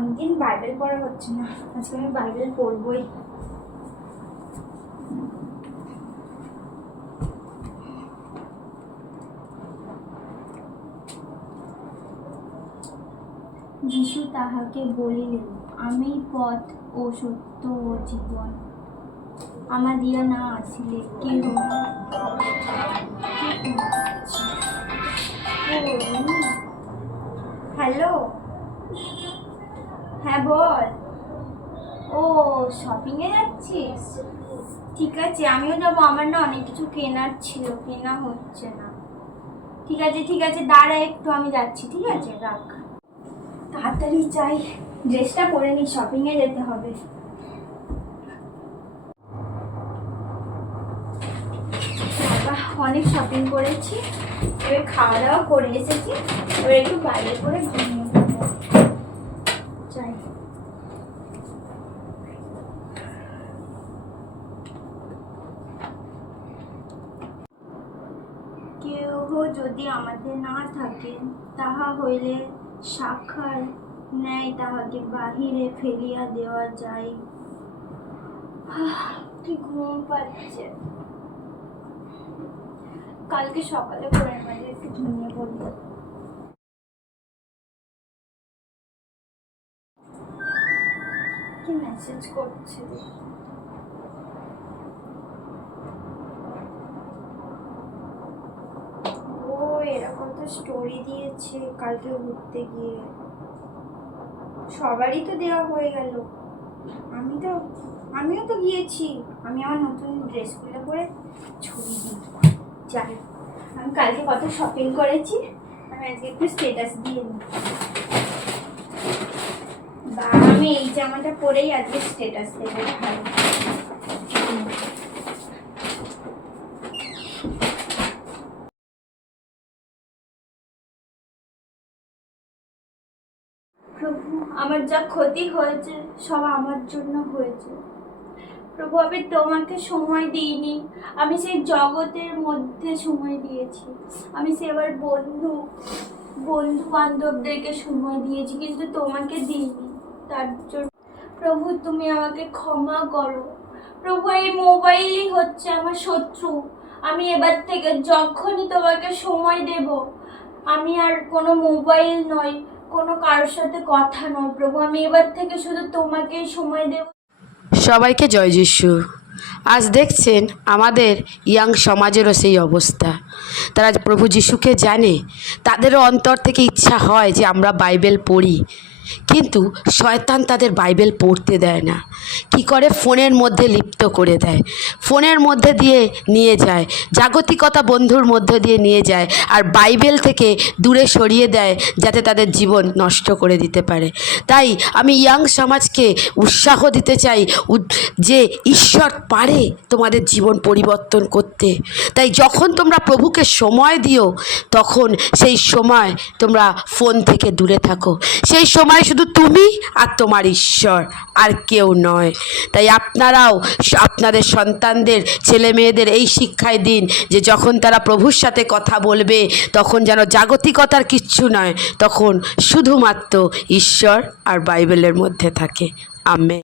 অনেকদিন বাইবেল পড়া হচ্ছে না। আজকে আমি বাইবেল পড়বই। যিশু তাহাকে বলিলেন আমি পথ ও সত্য ও জীবন। আমার দিয়া না আসিলে কেহ হ্যালো? হ্যাঁ বল। ও শপিংয়ে যাচ্ছিস? ঠিক আছে, আমিও যাব। আমার না অনেক কিছু কেনার ছিল, কেনা হচ্ছে না। ঠিক আছে ঠিক আছে, দাঁড়া একটু, আমি যাচ্ছি, ঠিক আছে? রাখ। তাড়াতাড়ি চাই ড্রেসটা পরে নি শপিংয়ে যেতে হবে। অনেক শপিং করেছি। এবার খাওয়া দাওয়া করে এসেছি। এবার একটু বাইরে করে ঘুমিয়ে পড়ব চাই কেহ যদি আমাদের না থাকে, তাহা হইলে শাখার ন্যায় তাহাকে বাহিরে ফেলিয়া দেওয়া যায়। কি ঘুম পাচ্ছে। কালকে সকালে করে মাঝে একটু ঘুমিয়ে পড়ব। কি মেসেজ করছে ও এরকম তো স্টোরি দিয়েছে, কালকে ঘুরতে গিয়ে। সবারই তো দেওয়া হয়ে গেল। আমি তো, আমিও তো গিয়েছি। আমি আমার নতুন ড্রেসগুলো পরে ছবি দিই। যাই আমি কালকে কত শপিং করেছি, আমি আজকে একটু স্টেটাস দিয়ে নিই। বা আমি এই জামাটা পরেই আজকে স্টেটাস দেবো। ভালো। প্রভু, আমার যা ক্ষতি হয়েছে, সব আমার জন্য হয়েছে। প্রভু, আমি তোমাকে সময় দিইনি। আমি সেই জগতের মধ্যে সময় দিয়েছি। আমি সেবার বন্ধু বন্ধু বান্ধবদেরকে সময় দিয়েছি, কিন্তু তোমাকে দিইনি। তার জন্য প্রভু, তুমি আমাকে ক্ষমা করো। প্রভু, এই মোবাইলই হচ্ছে আমার শত্রু। আমি এবার থেকে যখনই তোমাকে সময় দেব, আমি আর কোনো মোবাইল নয় কোনো কারোর সাথে কথা নয়। প্রভু, আমি এবার থেকে শুধু সময় দেব। সবাইকে জয় যিশু। আজ দেখছেন আমাদের ইয়াং সমাজেরও সেই অবস্থা। তারা প্রভু যিশুকে জানে, তাদেরও অন্তর থেকে ইচ্ছা হয় যে আমরা বাইবেল পড়ি। কিন্তু শয়তান তাদের বাইবেল পড়তে দেয় না। কি করে? ফোনের মধ্যে লিপ্ত করে দেয়। ফোনের মধ্যে দিয়ে নিয়ে যায়। জাগতিকতা বন্ধুর মধ্যে দিয়ে নিয়ে যায় আর বাইবেল থেকে দূরে সরিয়ে দেয় যাতে তাদের জীবন নষ্ট করে দিতে পারে। তাই আমি ইয়াং সমাজকে উৎসাহ দিতে চাই যে ঈশ্বর পারে তোমাদের জীবন পরিবর্তন করতে। তাই যখন তোমরা প্রভুকে সময় দিও, তখন সেই সময় তোমরা ফোন থেকে দূরে থাকো। সেই সময় শুধু তুমি আর তোমার ঈশ্বর, আর কেউ নয়। তাই আপনারাও, আপনাদের সন্তানদের, ছেলে মেয়েদের এই শিক্ষায় দিন যে যখন তারা প্রভুর সাথে কথা বলবে, তখন যেন জাগতিকতার কিচ্ছু নয়, তখন শুধুমাত্র ঈশ্বর আর বাইবেলের মধ্যে থাকে। আমে